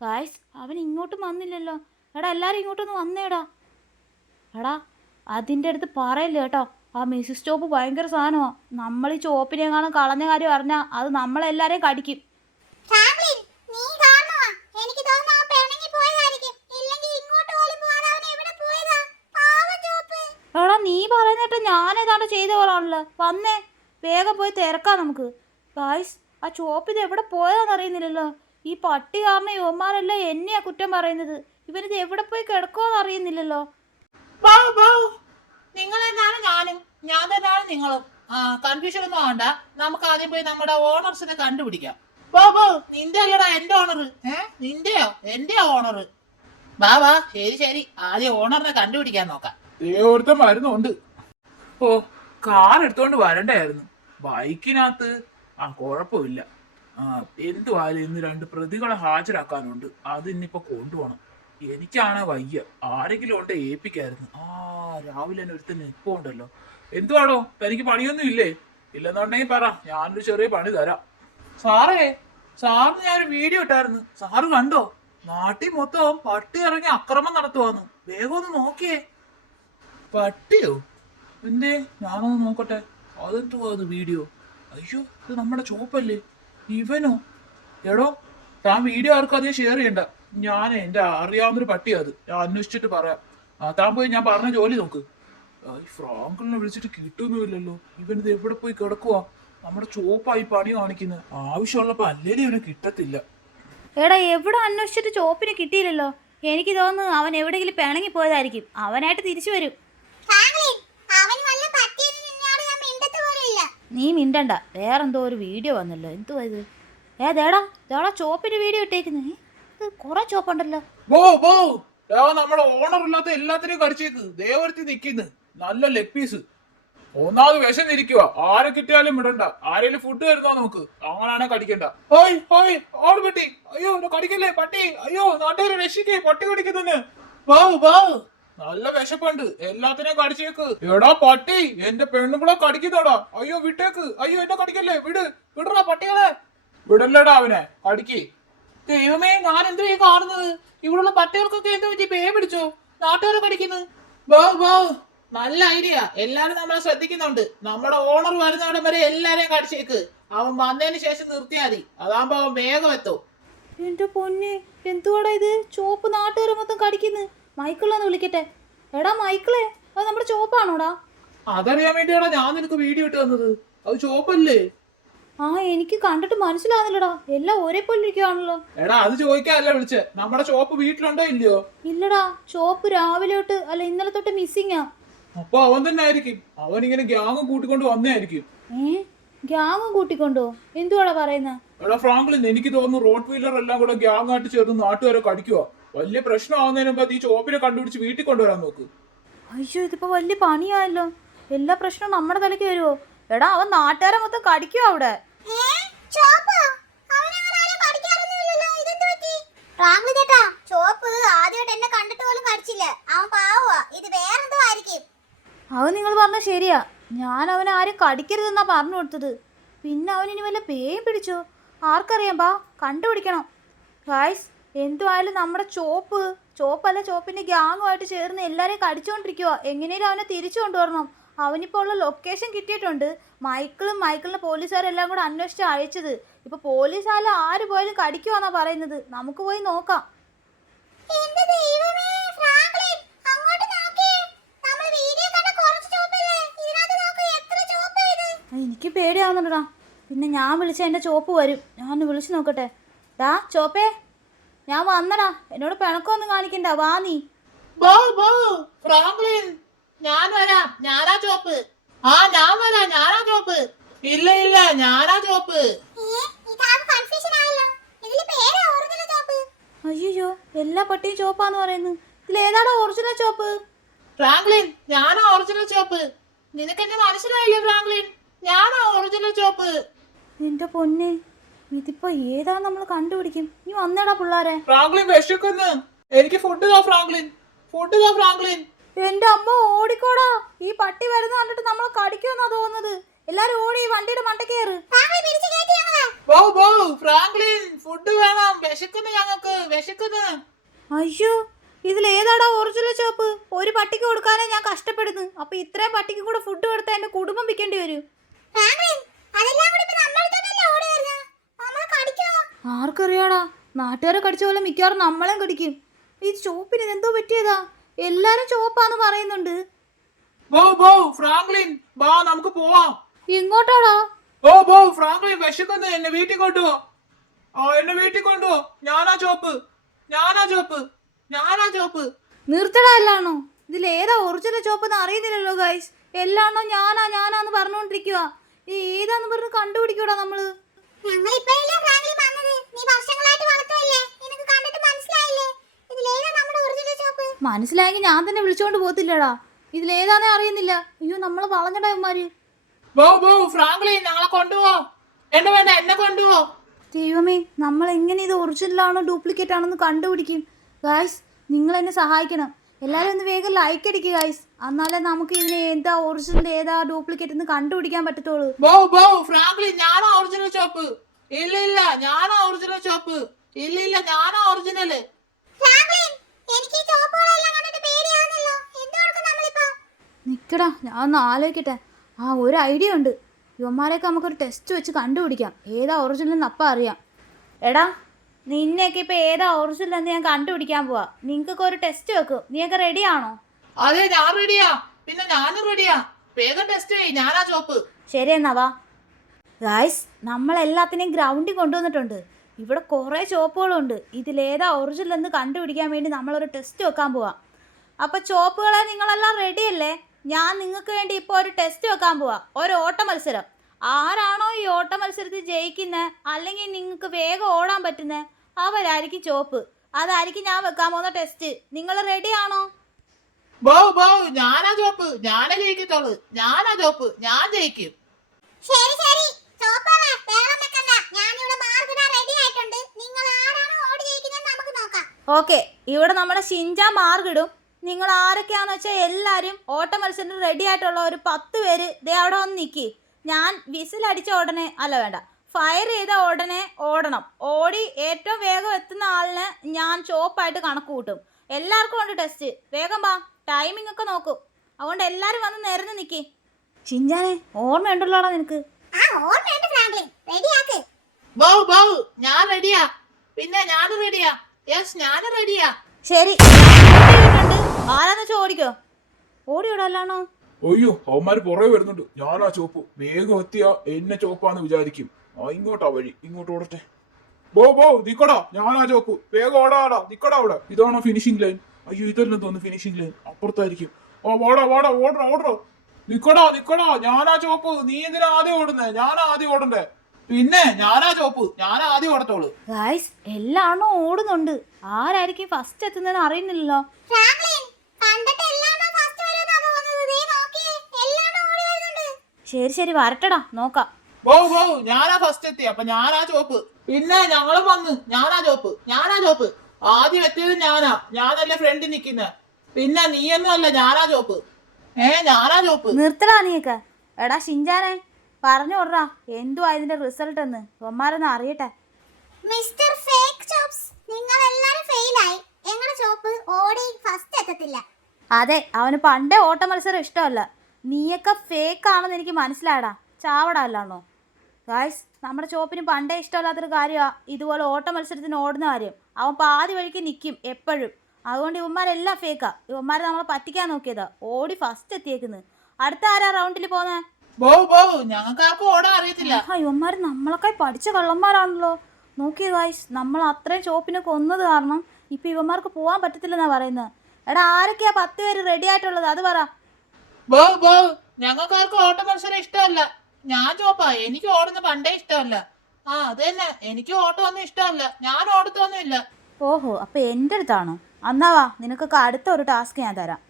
ഗായ്സ്, അവൻ ഇങ്ങോട്ടും വന്നില്ലല്ലോ. എടാ എല്ലാവരും ഇങ്ങോട്ടൊന്ന് വന്നേടാ. എടാ അതിൻ്റെ അടുത്ത് പറയില്ല കേട്ടോ. ആ മിസ്സിസ് ചോപ്പ് ഭയങ്കര സാധനമാണ്. നമ്മൾ ഈ ചോപ്പിനെങ്ങാനും കളഞ്ഞ കാര്യം അറിഞ്ഞാൽ അത് നമ്മളെല്ലാവരെയും കടിക്കും. ഫ്രാങ്ക്ലിൻ, നീ കാരണമാ. എനിക്ക് തോന്നുന്നു അവൻ പിണങ്ങി പോയതായിരിക്കും. ഇല്ലെങ്കിൽ ഇങ്ങോട്ട് പോലും പോവാതെ അവൻ എവിടെ പോയതാ? പാവം ചോപ്പ്. എടാ നീ പറയുന്നിട്ട് ഞാൻ ഏതാണ്ട് ചെയ്ത പോലാണല്ലോ. വന്നേ, വേഗം പോയി തിരക്കാം നമുക്ക്. ഗായ്സ്, ആ ചോപ്പ് ഇത് എവിടെ പോയതാന്ന് അറിയുന്നില്ലല്ലോ. ഈ പട്ടി കാരണം യുവന്മാരെല്ലാം എന്നെയാ കുറ്റം പറയുന്നത്. ഇവനിത് എവിടെ പോയി കിടക്കുമെന്ന് അറിയുന്നില്ലല്ലോ. നിങ്ങൾ തന്നെയാണ് ഞാനും, ഞാൻ തന്നെയാണ് നിങ്ങളും. കൺഫ്യൂഷൻ ഒന്നും വേണ്ട. നമുക്ക് ആദ്യം പോയി നമ്മുടെ ഓണർസിനെ കണ്ടുപിടിക്കാം. ബോ നിന്റെ അല്ലടാ എന്റെ ഓണർ. നിന്റെയോ? എന്റെയോ ഓണർ? വാ ശരി ശരി, ആദ്യം ഓണറിനെ കണ്ടുപിടിക്കാൻ നോക്കാം. ഒരുത്തൻ മരുന്നുണ്ട്. ഓ, കാർ എടുത്തോണ്ട് വരണ്ടായിരുന്നു. ബൈക്കിനകത്ത് കുഴപ്പമില്ല. എന്തുവായാലും ഇന്ന് 2 പ്രതികളെ ഹാജരാക്കാനുണ്ട്. അത് ഇന്നിപ്പോ കൊണ്ടുപോകണം. എനിക്കാണെ വയ്യ. ആരെങ്കിലും ഉണ്ട് ഏൽപ്പിക്കായിരുന്നു. രാവിലെ തന്നെ ഒരുത്തൻ ഇപ്പൊ ഉണ്ടല്ലോ. എന്തുവാടോ, തനിക്ക് പണിയൊന്നും ഇല്ലേ? ഇല്ലെന്നുണ്ടെങ്കിൽ പറ, ഞാനൊരു ചെറിയ പണി തരാം. സാറിന് ഞാനൊരു വീഡിയോ ഇട്ടായിരുന്നു. സാറ് കണ്ടോ? നാട്ടിൽ മൊത്തം പട്ടി ഇറങ്ങി അക്രമം നടത്തുവാന്ന്. വേഗം ഒന്ന് നോക്കിയേ. പട്ടിയോ? എന്തേ, ഞാനൊന്ന് നോക്കട്ടെ. അതെന്തുവാ അത് വീഡിയോ? അയ്യോ, ഇത് നമ്മുടെ ചോപ്പല്ലേ? ഇവനോ? എടോ, താൻ വീഡിയോ ആർക്കും അധികം ഷെയർ ചെയ്യണ്ട. ഞാൻ എന്റെ അറിയാവുന്നൊരു പട്ടിയാ അത്. ഞാൻ അന്വേഷിച്ചിട്ട് പറയാം. താൻ പോയി ഞാൻ പറഞ്ഞ ജോലി നോക്ക്. ഈ ഫ്രാങ്കിളിനെ വിളിച്ചിട്ട് കിട്ടുന്നുമില്ലല്ലോ. ഇവനിത് എവിടെ പോയി കിടക്കുവാ? നമ്മുടെ ചോപ്പായി പണി കാണിക്കുന്നത്. ആവശ്യമുള്ളപ്പോ അല്ലേലും ഇവനെ കിട്ടത്തില്ല. എടാ, എവിടെ അന്വേഷിച്ചിട്ട് ചോപ്പിനെ കിട്ടിയില്ലല്ലോ. എനിക്ക് തോന്നുന്നു അവൻ എവിടെയെങ്കിലും പിണങ്ങി പോയതായിരിക്കും. അവനായിട്ട് തിരിച്ചു വരും. ഫ്രാങ്ക്ലിൻ, അവന് വല്ല പറ്റിയെന്ന് നിന്നോട് ഞാൻ മിണ്ടത്ത് പോലും ഇല്ല. നീ മിണ്ടണ്ട. വേറെന്തോ ഒരു വീഡിയോ വന്നല്ലോ. എന്തുവാ ഇത്? ദേടാ ചോപ്പിന്റെ വീഡിയോ ഇട്ടേക്കുന്നത്. ഇത് കുറെ ചോപ്പുണ്ടല്ലോ. ബോ നമ്മുടെ ഓണർ ഇല്ലാത്ത എല്ലാത്തിനെയും കടിച്ചേക്ക്. ദേവരത്തി നിക്കുന്നു. നല്ല ലെഗ് പീസ്. ഒന്നാമത് വിശന്നിരിക്കുക. ആരെ കിട്ടിയാലും വിടണ്ട. ആരെങ്കിലും ഫുഡ് തരുന്നോ നോക്ക്. അങ്ങനാണെ കടിക്കണ്ട. ഹോയ് ഓട് പട്ടി. അയ്യോ, കടിക്കല്ലേ പട്ടി. അയ്യോ, നാട്ടുകാരെ രക്ഷിക്കേ, പട്ടി കടിക്കുന്നു. ബോ നല്ല വിശപ്പുണ്ട്. എല്ലാത്തിനെയും കടിച്ചേക്ക്. എടാ പട്ടി, എന്റെ പെണ്ണുമ്പളെ കടിക്കുന്നോടാ. അയ്യോ വിട്ടേക്ക്. അയ്യോ, എന്നെ കടിക്കല്ലേ. വിടറാ പട്ടികളെ. വിടല്ലടാ അവനെ. കടിക്ക്. ദൈവമേ, ഞാൻ എന്തോ ഈ കാണുന്നത്? ഇവിടുള്ള പട്ടികൾക്കൊക്കെ എന്തോ പറ്റി? പേ പിടിച്ചോ? നാട്ടുകാരെ കടിക്കുന്നത്. ബോ നല്ല ഐഡിയ. എല്ലാരും നമ്മളെ ശ്രദ്ധിക്കുന്നുണ്ട്. നമ്മുടെ ഓണർ വരുന്നവിടെ വരെ എല്ലാരെയും കടിച്ചേക്ക്. അവൻ വന്നതിന് ശേഷം നിർത്തിയാൽ മതി. അതാകുമ്പോ അവൻ വേഗം എത്തും. എന്റെ പൊന്നെ, എന്തുവാടാ ഇത്? ചോപ്പ് നാട്ടുകാരെ മൊത്തം കടിക്കുന്നു. മൈക്കിളൊന്ന് വിളിക്കട്ടെ. എടാ മൈക്കിളെ, അത് നമ്മുടെ ചോപ്പാണോടാ? അതറിയാൻ വേണ്ടിയാടാ ഞാൻ നിനക്ക് വീഡിയോ ഇട്ട് തന്നത്. അത് ചോപ്പല്ലേ? എനിക്ക് കണ്ടിട്ട് മനസ്സിലാവുന്നില്ലടാ. എല്ലാം ഒരേപോലെ ഇരിക്കുവാണല്ലോ. എടാ, അത് ചോദിക്കാനല്ല വിളിച്ചേ. നമ്മുടെ ചോപ്പ് വീട്ടിലുണ്ടോ ഇല്ലയോ? ഇല്ലടാ, ചോപ്പ് രാവിലെ തൊട്ട് അല്ല ഇന്നലെ തൊട്ട് മിസ്സിങ്ങാ. അപ്പൊ അവൻ തന്നെ ആയിരിക്കും. അവൻ ഇങ്ങനെ ഗ്യാങ് കൂട്ടിക്കൊണ്ട് വന്നേയിരിക്കും. ഗ്യാങ് കൂട്ടിക്കൊണ്ടോ? എന്തുവാടാ പറയുന്നത്? എടാ ഫ്രാങ്ക്ലിൻ, എനിക്ക് തോന്നുന്നു റോഡ് വീലർ എല്ലാം കൂടെ ഗ്യാങ് ആയിട്ട് ചേർന്ന് നാട്ടുകാരെ കടിക്കുക. വലിയ പ്രശ്നമാവുന്നതിന് മുമ്പ് ഈ ചോപ്പിനെ കണ്ടുപിടിച്ച് വീട്ടിൽ കൊണ്ടുവരാൻ നോക്ക്. അയ്യോ, ഇതിപ്പോ വലിയ പണിയായല്ലോ. എല്ലാ പ്രശ്നവും നമ്മുടെ തലയ്ക്ക് വരുമോ? എടാ, അവൻ നാട്ടുകാരെ മൊത്തം കടിക്കുവോ അവിടെ? ഫ്രാങ്ക്ലിൻ ചേട്ടാ, ചോപ്പ് ആദ്യമായിട്ട് എന്നെ കണ്ടിട്ട് പോലും കടിച്ചില്ല. അവൻ പാവമാ. ഇത് വേറെന്തോ ആയിരിക്കും. അത് നിങ്ങൾ പറഞ്ഞത് ശരിയാ. ഞാൻ അവനെ ആരും കടിക്കരുതെന്നാ പറഞ്ഞു കൊടുത്തത്. പിന്നെ അവനിനി വല്ല പേയും പിടിച്ചോ? ആർക്കറിയാം. കണ്ടുപിടിക്കണം. ഗായ്സ്, എന്തുമായാലും നമ്മുടെ ചോപ്പല്ല ചോപ്പിന്റെ ഗ്യാങ്ങുമായിട്ട് ചേർന്ന് എല്ലാരെയും കടിച്ചുകൊണ്ടിരിക്കുക. എങ്ങനെയും അവനെ തിരിച്ചു കൊണ്ടുവരണം. അവനിപ്പോൾ ഉള്ള ലൊക്കേഷൻ കിട്ടിയിട്ടുണ്ട്. മൈക്കിളിന്റെ പോലീസുകാരെല്ലാം കൂടെ അന്വേഷിച്ച് അയച്ചത്. ഇപ്പൊ പോലീസായാലും ആര് പോയാലും കടിക്കുവാന്നാ പറയുന്നത്. നമുക്ക് പോയി നോക്കാം. എനിക്ക് പേടിയാവുന്നുണ്ടടാ. പിന്നെ ഞാൻ വിളിച്ച എൻ്റെ ചോപ്പ് വരും. ഞാൻ വിളിച്ചു നോക്കട്ടെ. ചോപ്പേ, ഞാൻ വന്നടാ. എന്നോട് പിണക്കമൊന്നും കാണിക്കണ്ട. വാ നീ. ബോ ഫ്രാങ്ക്ലിൻ, ഞാൻ വരാം. ഞാനാ ചോപ്പ്. ഞാൻ വരാം. ഞാനാ ചോപ്പ്. ഇല്ല ഞാനാ ചോപ്പ്. അയ്യോ, എല്ലാ പട്ടിയും ചോപ്പാന്ന് പറയുന്നു. ഇതിലേതാടാ ഒറിജിനൽ ചോപ്പ്? ഫ്രാങ്ക്ലിൻ, ഞാനാ ഒറിജിനൽ ചോപ്പ്. നിനക്കെന്നെ മനസ്സിലായില്ലേ ഫ്രാങ്ക്ലിൻ? ഞാനാ ഒറിജിനൽ ചോപ്പ്. എന്റെ പൊന്നെ, ഇതിപ്പോ ഏതാ നമ്മൾ കണ്ടുപിടിക്കും. നീ വന്നേടാ പിള്ളാരെ. ഫ്രാങ്ക്ലിൻ വിശക്കുന്നു. എനിക്ക് ഫുഡ് താ ഫ്രാങ്ക്ലിൻ. എന്റെ അമ്മ, ഓടിക്കോടാ. ഈ പട്ടി വരുന്ന കണ്ടിട്ട് നമ്മൾ കടിക്കുമെന്നാ തോന്നുന്നത്. എല്ലാരും ഓടി വണ്ടിയുടെ മണ്ടക്കേറ്. ബോ ഫ്രാങ്ക്ലിൻ, ഫുഡ് വേണം. വിശക്കുന്നു ഞങ്ങൾക്ക്. അയ്യോ, ഇതിലേതാടാ ഒറിജിനൽ ചോപ്പ്? ഒരു പട്ടിക്ക് കൊടുക്കാനേ ഞാൻ കഷ്ടപ്പെടുന്നു. അപ്പൊ ഇത്രയും പട്ടിക്ക് കൂടെ ഫുഡ് കൊടുത്താൽ എന്റെ കുടുംബം വിൽക്കേണ്ടി വരും. ഫ്രാങ്ക്ലിൻ, അതെല്ലാം കൂടി ഇപ്പൊ നമ്മുടെ അടുത്തോട്ടല്ലേ ഓടി വരുന്നത്? നമ്മളെ കടിക്കോ? ആർക്കറിയാടാ, നാട്ടുകാരെ കടിച്ച പോലെ മിക്കവാറും നമ്മളെയും കടിക്കും. ഈ ചോപ്പിന് എന്തോ പറ്റിയതാ? എല്ലാരും ചോപ്പാന്ന് പറയുന്നുണ്ട്. ബോ ഫ്രാങ്ക്ലിൻ, ബാ നമുക്ക് പോവാം. എങ്ങോട്ടാടാ? ബോ ഫ്രാങ്ക്ലിൻ, വിശക്കുന്നു, എന്നെ വീട്ടിൽ കൊണ്ടുപോ. എന്നെ വീട്ടിൽ കൊണ്ടുപോ. ഞാനാ ചോപ്പ്. നിർത്തടാ എല്ലാണോ? ഇതിലേതാ ഒറിജിനൽ ചോപ്പെന്ന് അറിയുന്നില്ലല്ലോ ഗൈസ്. എല്ലാണോ ഞാനാന്ന് പറഞ്ഞുകൊണ്ടിരിക്കുക. ഇത് ഏതാന്ന് പറഞ്ഞ് കണ്ടുപിടിക്കൂടാ നമ്മള്. ഞങ്ങൾ ഇപ്പോഴല്ലേ ഫ്രാങ്ക്ലിൻ വന്നത്? നീ വർഷങ്ങളായിട്ട് വളർത്തുവല്ലേ, നിനക്ക് കണ്ടിട്ട് മനസ്സിലായില്ലേ ഇതിലേതാ നമ്മുടെ ഒറിജിനൽ ചോപ്പ്? മനസ്സിലായെങ്കിൽ ഞാൻ തന്നെ വിളിച്ചോണ്ട് പോകത്തില്ലടാ. ഇതിലേതാന്നേ അറിയുന്നില്ല. അയ്യോ, നമ്മള് വളഞ്ഞടാ ഇവന്മാര്. ബോ ഫ്രാങ്ക്ലിൻ, ഞങ്ങളെ കൊണ്ടുപോ. വേണ്ട എന്നെ കൊണ്ടുപോ. ദൈവമേ, നമ്മൾ എങ്ങനെ ഇത് ഒറിജിനലാണോ ഡ്യൂപ്ലിക്കേറ്റ് ആണോന്ന് കണ്ടുപിടിക്കും? ഗൈസ്, നിങ്ങൾ എന്നെ സഹായിക്കണം. എല്ലാവരും ഒന്ന് വേഗം ലൈക്ക് അടിക്കുക ഗൈസ്. എന്നാലേ നമുക്ക് ഇതിന് ഏതാ ഒറിജിനൽ ഏതാ ഡ്യൂപ്ലിക്കേറ്റ് എന്ന് കണ്ടുപിടിക്കാൻ പറ്റത്തുള്ളൂ. ബോ ഫ്രാങ്ക്ലിൻ, ഞാനാ ഒറിജിനൽ ചോപ്പ്. ഇല്ല ഞാനാ ഒറിജിനൽ ചോപ്പ്. ഇല്ല ഞാനാ ഒറിജിനല്. ഫ്രാങ്ക്ലിൻ, എനിക്ക് ഈ ചോപ്പുകളെല്ലാം കണ്ടിട്ട് പേടിയാവുന്നല്ലോ. എന്ത് കൊടുക്കും നമ്മളിപ്പോ? നിക്കടാ, ഞാൻ ഒന്ന് ആലോചിക്കട്ടെ. ഒരു ഐഡിയ ഉണ്ട്. ഇവന്മാരെയൊക്കെ നമുക്കൊരു ടെസ്റ്റ് വെച്ച് കണ്ടുപിടിക്കാം ഏതാ ഒറിജിനൽ എന്ന് അപ്പം അറിയാം. എടാ, നിന്നെയൊക്കെ ഇപ്പം ഏതാ ഒറിജിനൽ എന്ന് ഞാൻ കണ്ടുപിടിക്കാൻ പോവാ. നിങ്ങൾക്കൊക്കെ ഒരു ടെസ്റ്റ് വെക്കും. നീയൊക്കെ റെഡിയാണോ? അതെ, ഞാൻ റെഡിയാ. പിന്നെ ഞാനും റെഡിയാ. വേഗം ടെസ്റ്റ് ചെയ്യ്. ഞാനാ ചോപ്പ്. ശരി എന്നാ വാ. ഗായ്സ്, നമ്മളെല്ലാത്തിനെയും ഗ്രൗണ്ടിൽ കൊണ്ടുവന്നിട്ടുണ്ട്. ഇവിടെ കുറേ ചോപ്പുകളുണ്ട്. ഇതിലേതാ ഒറിജിനൽ എന്ന് കണ്ടുപിടിക്കാൻ വേണ്ടി നമ്മളൊരു ടെസ്റ്റ് വെക്കാൻ പോവാം. അപ്പോൾ ചോപ്പുകളെ നിങ്ങളെല്ലാം റെഡിയല്ലേ? ഞാൻ നിങ്ങൾക്ക് വേണ്ടി ഇപ്പോൾ ഒരു ടെസ്റ്റ് വെക്കാൻ പോവാം. ഒരു ഓട്ട മത്സരം. ആരാണോ ഈ ഓട്ട മത്സരത്തിൽ ജയിക്കുന്നത്, അല്ലെങ്കിൽ നിങ്ങൾക്ക് വേഗം ഓടാൻ പറ്റുന്നത്, അവരായിരിക്കും ചോപ്പ്. അതായിരിക്കും ഞാൻ വെക്കാൻ പോകുന്ന ടെസ്റ്റ്. നിങ്ങൾ റെഡിയാണോ? ബോ ഞാനാ ചോപ്പ്. ഞാനേ ജയിക്കത്തുള്ളൂ. ഞാനാ ചോപ്പ്. ഞാൻ ജയിക്കും. ശരി, ചോപ്പുകളെ വേഗം വെക്കണ്ട. ഞാനിവിടെ മാർക്കിടാൻ റെഡി ആയിട്ടുണ്ട്. നിങ്ങൾ ആരാണോ ഓടി ജയിക്കുന്നത് നമുക്ക് നോക്കാം. ഓക്കെ, ഇവിടെ നമ്മുടെ ഷിൻജാ മാർക്കിടും. നിങ്ങൾ ആരൊക്കെയാണെന്ന് വെച്ചാൽ എല്ലാവരും ഓട്ട മത്സരത്തിന് റെഡി ആയിട്ടുള്ള ഒരു 10 പേര് ദേ അവിടെ വന്ന് നിൽക്കി. ഞാൻ വിസിലടിച്ച ഉടനെ വേണ്ട, ഫയർ ചെയ്ത ഉടനെ ഓടണം. ഓടി ഏറ്റവും വേഗം എത്തുന്ന ആളിന് ഞാൻ ചോപ്പായിട്ട് കണക്ക് കൂട്ടും. എല്ലാവർക്കും ഉണ്ട് ടെസ്റ്റ്. വേഗം വാ, ടൈമിംഗ് ഒക്കെ നോക്കും. അതുകൊണ്ട് എല്ലാവരും വന്ന് നിരന്ന് നിൽക്കി. ഷിൻജാനെ, ഓർമ്മയുണ്ടല്ലോടാ നിനക്ക്? ഓർമ്മയുണ്ട് ഫ്രാങ്ക്ലിൻ, റെഡിയാക്ക്. ബോ ഞാൻ റെഡിയാ. പിന്നെ ഞാനും റെഡിയാ. യെസ്, ഞാനും റെഡിയാ. ശരി, ആരാന്ന് വെച്ചാൽ ഓടിക്കോ. ഓടിയോടല്ലാണോ? അയ്യോ, അവന്മാര് പുറകെ വരുന്നുണ്ട്. ഞാനാ ചോപ്പ്. വേഗം എത്തിയാ എന്നെ ചോപ്പാന്ന് വിചാരിക്കും. ഇങ്ങോട്ടാ വഴി, ഇങ്ങോട്ട് ഓടട്ടെ. ബോ നിക്കടാ, ഞാനാ ചോപ്പ്. വേഗം ഓടാടാ, നിക്കടാ അവിടെ. ഇതാണോ ഫിനിഷിംഗ് ലൈൻ? അയ്യോ, ഇതല്ലെന്ന് തോന്നുന്നു ഫിനിഷിംഗ് ലൈൻ. അപ്പുറത്തായിരിക്കും. ഓടോ. നിക്കടാ, ഞാനാ ചോപ്പ്. നീ എന്തിനാ ആദ്യം ഓടുന്നേ? ഞാനാ ആദ്യം ഓടണ്ടേ? പിന്നെ ഞാനാ ചോപ്പ്. ഞാൻ ആദ്യം ഓടത്തോളൂ. ഗായ്സ്, എല്ലാണോ ഓടുന്നുണ്ട്. ആരായിരിക്കും ഫസ്റ്റ് എത്തുന്നതെന്ന് അറിയുന്നില്ലല്ലോ. ഫ്രാങ്ക്ലിൻ, കണ്ടിട്ട് എല്ലാണോ ഫസ്റ്റ് വരുമെന്നാ തോന്നുന്നത്. ദേ നോക്കിയേ, എല്ലാണോ ഓടി വരുന്നുണ്ട്. ശരി, വരട്ടടാ, നോക്കാം. ബോ ഞാനാ ഫസ്റ്റ് എത്തി. അപ്പൊ ഞാനാ ചോപ്പ്. പിന്നെ ഞങ്ങളും വന്ന്. ഞാനാ ചോപ്പ്. ആദ്യം എത്തിയത് ഞാനല്ലേ ഫ്രണ്ടിൽ നിൽക്കുന്നത്. പിന്നെ നീയൊന്നും അല്ല, ഞാനാ ചോപ്പ്. ഞാനാ ചോപ്പ്. നിർത്തടാ നീയൊക്കെ. എടാ ഷിൻജാനെ, പറഞ്ഞു കൊടുറാ എന്തുവാ ഇതിന്റെ റിസൾട്ട് എന്ന്. ഒമ്മാരൊന്ന് അറിയട്ടെ. മിസ്റ്റർ ഫേക്ക് ചോപ്സ്, നിങ്ങൾ എല്ലാരും ഫെയിലായി. ഞങ്ങളുടെ ചോപ്പ് ഓടി ഫസ്റ്റ് എത്തത്തില്ല. അതെ, അവന് പണ്ടേ ഓട്ട മത്സരം ഇഷ്ടമല്ല. നീയൊക്കെ ഫേക്ക് ആണെന്ന് എനിക്ക് മനസ്സിലായടാ. ചാവടാ അല്ലാണോ? ഗായ്സ്, നമ്മുടെ ചോപ്പിന് പണ്ടേ ഇഷ്ടമല്ലാത്തൊരു കാര്യമാണ് ഇതുപോലെ ഓട്ട മത്സരത്തിന് ഓടുന്ന കാര്യം. അവൻ പാതി വഴിക്ക് നിൽക്കും എപ്പോഴും. അതുകൊണ്ട് ഇവന്മാരെല്ലാം ഫേക്കാ. ഇവന്മാരെ നമ്മളെ പറ്റിക്കാൻ നോക്കിയതാ. ഓടി ഫസ്റ്റ് എത്തിയേക്കുന്നത്. അടുത്ത ആരാ റൗണ്ടിൽ പോന്നെ? ബോ ഞങ്ങൾക്കാർക്കും ഓടാൻ അറിയത്തില്ല. ഇവന്മാർ നമ്മളൊക്കെ പഠിച്ച കള്ളന്മാരാണല്ലോ. നോക്കിയ ഗായ്സ്, നമ്മൾ അത്രയും ചോപ്പിനെ കൊന്നത് കാരണം ഇപ്പം ഇവന്മാർക്ക് പോകാൻ പറ്റത്തില്ലെന്നാ പറയുന്നത്. എടാ, ആരൊക്കെയാ 10 പേര് റെഡി ആയിട്ടുള്ളത്? അത് പറ. ബോ ഞങ്ങൾക്കാർക്കും ഓട്ട മത്സരം ഇഷ്ടമല്ല. ഞാൻ ചോപ്പാ. എനിക്ക് ഓടുന്ന പണ്ടേ ഇഷ്ടമല്ല. അത് തന്നെ, എനിക്ക് ഓട്ടമൊന്നും ഇഷ്ടമല്ല. ഞാൻ ഓടത്തൊന്നുമില്ല. ഓഹോ, അപ്പം എൻ്റെ അടുത്താണോ? എന്നാവാ, നിനക്കൊക്കെ അടുത്ത ഒരു ടാസ്ക് ഞാൻ തരാം.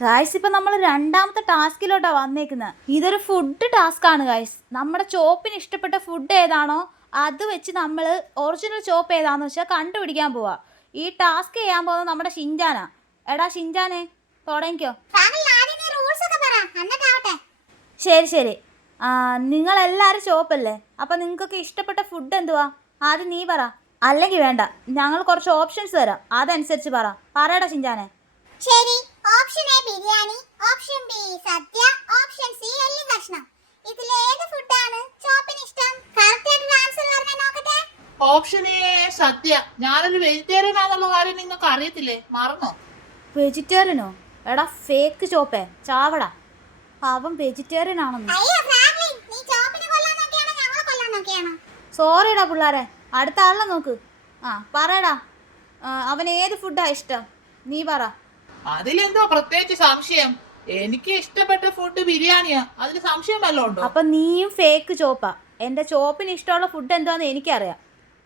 ഗായ്സ്, ഇപ്പം നമ്മൾ രണ്ടാമത്തെ ടാസ്കിലോട്ടാണ് വന്നേക്കുന്നത്. ഇതൊരു ഫുഡ് ടാസ്ക്കാണ് ഗായ്സ്. നമ്മുടെ ചോപ്പിന് ഇഷ്ടപ്പെട്ട ഫുഡ് ഏതാണോ അത് വെച്ച് നമ്മൾ ഒറിജിനൽ ചോപ്പ് ഏതാണെന്ന് വെച്ചാൽ കണ്ടുപിടിക്കാൻ പോവാ. ഈ ടാസ്ക് ചെയ്യാൻ പോകുന്നത് നമ്മുടെ ഷിൻജാനാ. എടാ ഷിൻജാനെ, തുടങ്ങിക്കോ. ഫ്രാങ്ക്ലിൻ, ആദ്യം നീ റൂൾസ് ഒക്കെ പറ, എന്നിട്ടാവട്ടെ. ശരി. നിങ്ങളെല്ലാവരും ചോപ്പല്ലേ? അപ്പം നിങ്ങൾക്കൊക്കെ ഇഷ്ടപ്പെട്ട ഫുഡ് എന്തുവാ? ആദ്യം നീ പറ. അല്ലെങ്കിൽ വേണ്ട, ഞങ്ങൾ കുറച്ച് ഓപ്ഷൻസ് തരാം, അതനുസരിച്ച് പറയടാ ഷിൻചാനെ. ശരി, option A biryani, option B sadya, option C എല്ലി കഷ്ണം. ഇതിൽ ഏത് ഫുഡാണ് ചോപ്പിന് ഇഷ്ടം? കറക്റ്റ് ആയിട്ട് ആൻസർ പറഞ്ഞാ നോക്കട്ടെ. ഓപ്ഷൻ എ സദ്യ. ഞാനൊരു വെജിറ്റേറിയൻ ആണെന്നുള്ള കാര്യം നിങ്ങൾക്ക് അറിയത്തില്ലേ? മറന്നോ? വെജിറ്റേറിയനോ? എടാ ഫേക്ക് ചോപ്പേ, ചാവടാ, അവൻ വെജിറ്റേറിയൻ ആണെന്ന്. അയ്യോ ഫ്രാങ്ക്ലിൻ, നീ ചോപ്പിനെ കൊല്ലാൻ നോക്കിയാണോ ഞങ്ങളെ കൊല്ലാൻ നോക്കിയാണോ? സോറിടാ പിള്ളേരെ, അടുത്ത ആളെ നോക്ക്. പറയടാ, അവൻ ഏത് ഫുഡാ ഇഷ്ടം, നീ പറ. അതിലെന്തോ പ്രത്യേകിച്ച് സംശയം? എനിക്ക് ഇഷ്ടപ്പെട്ട ഫുഡ് ബിരിയാണിയാ, അതിൽ സംശയം വല്ലതും ഉണ്ടോ? അപ്പൊ നീയും ഫേക്ക് ചോപ്പാ. എന്റെ ചോപ്പിന് ഇഷ്ടമുള്ള ഫുഡ് എന്താന്ന് എനിക്കറിയാം.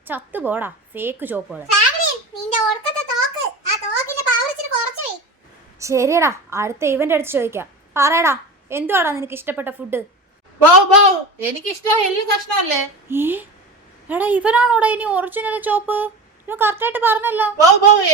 ചത്തുപോടാ ഫേക്ക് ചോപ്പുകളെ. ഫ്രാങ്ക്ലിൻ, നിന്റെ ഒടുക്കത്തെ തോക്ക്, ആ തോക്കിന്റെ പവർ ഇച്ചിരി കുറച്ച് വെയ്. ശരിയടാ, അടുത്ത ഇവന്റെ അടുത്ത് ചോദിക്കാം. പറയടാ, എന്തുവാടാ നിനക്ക് ഇഷ്ടപ്പെട്ട ഫുഡ്? എനിക്ക് ഇഷ്ടം എല്ലി കഷ്ണമല്ലേ. എടാ ഇവനാണോടാ ഇനി ഒറിജിനൽ ചോപ്പ്? ഇവൻ കറക്റ്റായിട്ട് പറഞ്ഞല്ലോ.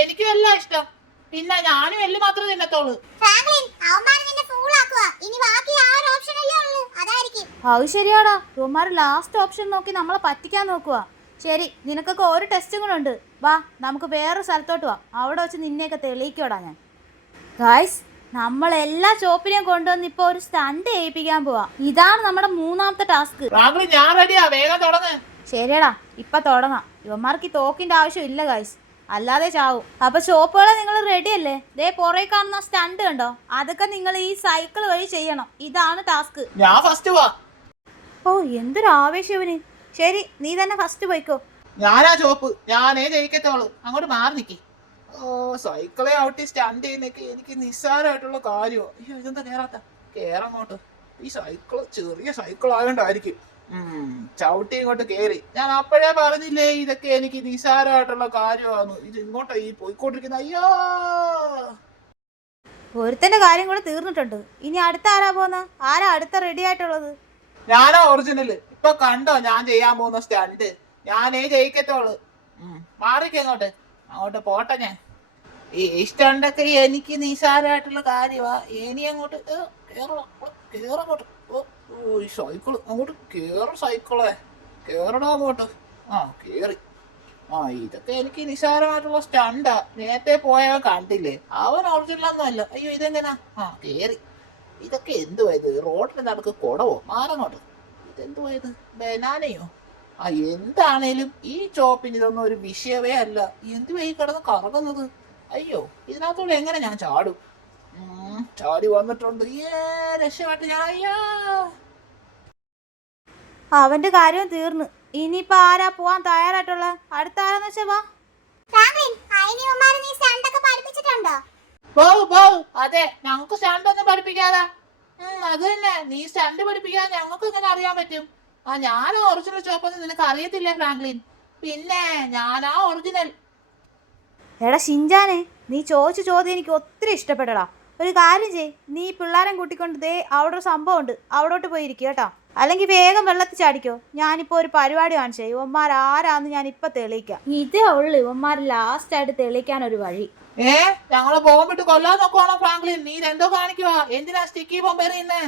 എനിക്കും എല്ലാം ഇഷ്ടം. പിന്നെ ഞാനും എല്ല് മാത്രമേ തിന്നത്തോളൂ. ഫ്രാങ്ക്ലിൻ, അവന്മാര് നിന്നെ ഫൂൾ ആക്കുക. ഇനി ബാക്കി ആ ഒരു ഓപ്ഷൻ അല്ലേ ഉള്ളൂ, അതായിരിക്കും. അത് ശരിയാടാ, ഇവന്മാർ ലാസ്റ്റ് ഓപ്ഷൻ നോക്കി നമ്മളെ പറ്റിക്കാൻ നോക്കുക. ശരി, നിനക്കൊക്കെ ഒരു ടെസ്റ്റും കൂടെ ഉണ്ട്. വാ, നമുക്ക് വേറൊരു സ്ഥലത്തോട്ട് പോവാം, അവിടെ വെച്ച് നിന്നെയൊക്കെ തെളിയിക്കോടാ ഞാൻ. ഗായ്സ്, നമ്മളെല്ലാ ചോപ്പിനെയും കൊണ്ടുവന്ന് ഇപ്പോൾ ഒരു സ്റ്റണ്ട് ചെയ്യിപ്പിക്കാൻ പോവാ. ഇതാണ് നമ്മുടെ മൂന്നാമത്തെ ടാസ്ക്. ഞാൻ റെഡിയാ, വേഗം തുടങ്ങ്. ശരിയടാ, ഇപ്പൊ തുടങ്ങാം. ഇവന്മാർക്ക് ഈ തോക്കിന്റെ ആവശ്യം ഇല്ല ഗായ്സ്, അല്ലാതെ ചാവും. അപ്പൊ ചോപ്പുകളെ നിങ്ങൾ റെഡി അല്ലേ? ദേ പുറകെ കാണുന്ന സ്റ്റണ്ട് കണ്ടോ? അതൊക്കെ നിങ്ങൾ ഈ സൈക്കിൾ വഴി ചെയ്യണം. ഇതാണ് ടാസ്ക്. ഞാൻ ഫസ്റ്റ് വാ. ഓ എന്തൊരു ആവേശം ഇവന്. ശരി, നീ തന്നെ ഫസ്റ്റ് പോയിക്കോ. ഞാനാ ചോപ്പ്, ഞാനേ ജയിക്കത്തോളൂ. അങ്ങോട്ട് മാറി നിക്കി. സൈക്കിളെ ഔട്ടി സ്റ്റാൻഡ് ചെയ്യുന്നൊക്കെ എനിക്ക് നിസ്സാരമായിട്ടുള്ള കാര്യമോ? അയ്യോ, ഇതെന്താ കേറാത്ത? കേറങ്ങോട്ട്. ഈ സൈക്കിള് ചെറിയ സൈക്കിൾ ആയതുകൊണ്ടായിരിക്കും. ചവിട്ടി ഇങ്ങോട്ട് കേറി. ഞാൻ അപ്പോഴേ പറഞ്ഞില്ലേ ഇതൊക്കെ എനിക്ക് നിസ്സാരമായിട്ടുള്ള കാര്യമാണ്. ഇത് ഇങ്ങോട്ടാ ഈ പോയിക്കൊണ്ടിരിക്കുന്ന. അയ്യോ, ഒരുത്തന്റെ കാര്യം കൂടെ തീർന്നിട്ടുണ്ട്. ഇനി അടുത്ത ആരാ പോന്ന? ആരാ അടുത്ത റെഡി ആയിട്ടുള്ളത്? ഞാനാ ഒറിജിനല്. ഇപ്പൊ കണ്ടോ ഞാൻ ചെയ്യാൻ പോകുന്ന സ്റ്റാൻഡ്? ഞാനേ ജയിക്കത്തോളൂ. മാറിക്കങ്ങോട്ട്. അങ്ങോട്ട് പോട്ടെ ഞാൻ. ഈ സ്റ്റണ്ടൊക്കെ എനിക്ക് നിസ്സാരമായിട്ടുള്ള കാര്യമാ. ഇനി അങ്ങോട്ട് കേറങ്ങോട്ട്. ഈ സൈക്കിള് അങ്ങോട്ട് സൈക്കിളെ കേറടാ അങ്ങോട്ട്. കേറി. ഇതൊക്കെ എനിക്ക് നിസ്സാരമായിട്ടുള്ള സ്റ്റണ്ടാ. നേരത്തെ പോയവൻ കണ്ടില്ലേ? അവൻ ഒറിജിനലൊന്നും അല്ല. അയ്യോ, ഇതെങ്ങനാ? കേറി. ഇതൊക്കെ എന്തുവായത്? റോഡിന് നടക്ക് കുടവോ? മാറങ്ങോട്ട്. ഇതെന്തുവായത്? ബനാനയോ? എന്താണേലും ഈ ചോപ്പിന് ഇതൊന്നും ഒരു വിഷയമേ അല്ല. എന്തുവാ ഈ കിടന്ന് കറങ്ങുന്നത്? അയ്യോ, ഇതിനകത്തൂടെ എങ്ങനെ ഞാൻ ചാടും? ചാടി വന്നിട്ടുണ്ട്. രക്ഷപ്പെട്ട് ഞാൻ. അയ്യോ, അവന്റെ കാര്യം തീർന്നു. ഇനിയിപ്പൊ ആരാ പോവാൻ തയ്യാറായിട്ടുള്ള? അടുത്ത ആരാന്ന് വെച്ചാ വാ. ഫ്രാങ്ക്ലിൻ, അതിന് ഇവന്മാരെ നീ സ്റ്റണ്ടൊക്കെ പഠിപ്പിച്ചിട്ടുണ്ടോ? അതെ, ഞങ്ങൾക്ക് സ്റ്റണ്ട് ഒന്നും പഠിപ്പിക്കാതെ. അത് തന്നെ, നീ സ്റ്റണ്ട് പഠിപ്പിക്കാതെ ഞങ്ങൾക്ക് എങ്ങനെ അറിയാൻ പറ്റും? ഞാൻ ഒറിജിനൽ ചോപ്പെന്ന് നിനക്ക് അറിയത്തില്ലേ ഫ്രാങ്ക്ലിൻ? പിന്നെ ഞാനാ ഒറിജിനൽ. എടാ ഷിൻചാനെ, നീ ചോദിച്ച ചോദ്യം എനിക്ക് ഒത്തിരി ഇഷ്ടപ്പെട്ടടാ. ഒരു കാര്യം ചെയ്, നീ പിള്ളേരെ കൂട്ടിക്കൊണ്ട് ദേ അവിടെ ഒരു സംഭവം ഉണ്ട്, അവിടോട്ട് പോയിരിക്കും കേട്ടോ. അല്ലെങ്കിൽ വേഗം വെള്ളത്തിൽ ചാടിക്കോ. ഞാനിപ്പോൾ ഒരു പരിപാടി കാണിച്ചേ, ഇവന്മാർ ആരാന്ന് ഞാൻ ഇപ്പൊ തെളിയിക്കാം. ഇതേ ഉള്ളു ഇവന്മാർ ലാസ്റ്റ് ആയിട്ട് തെളിയിക്കാൻ ഒരു വഴി. ഞങ്ങള് ബോംബിട്ട് കൊല്ലാൻ നോക്കുവാണോ ഫ്രാങ്ക്ലിൻ? നീ എന്തോ കാണിക്കുവാ? എന്തിനാ സ്റ്റിക്കി ബോംബ് എറിയുന്നേ?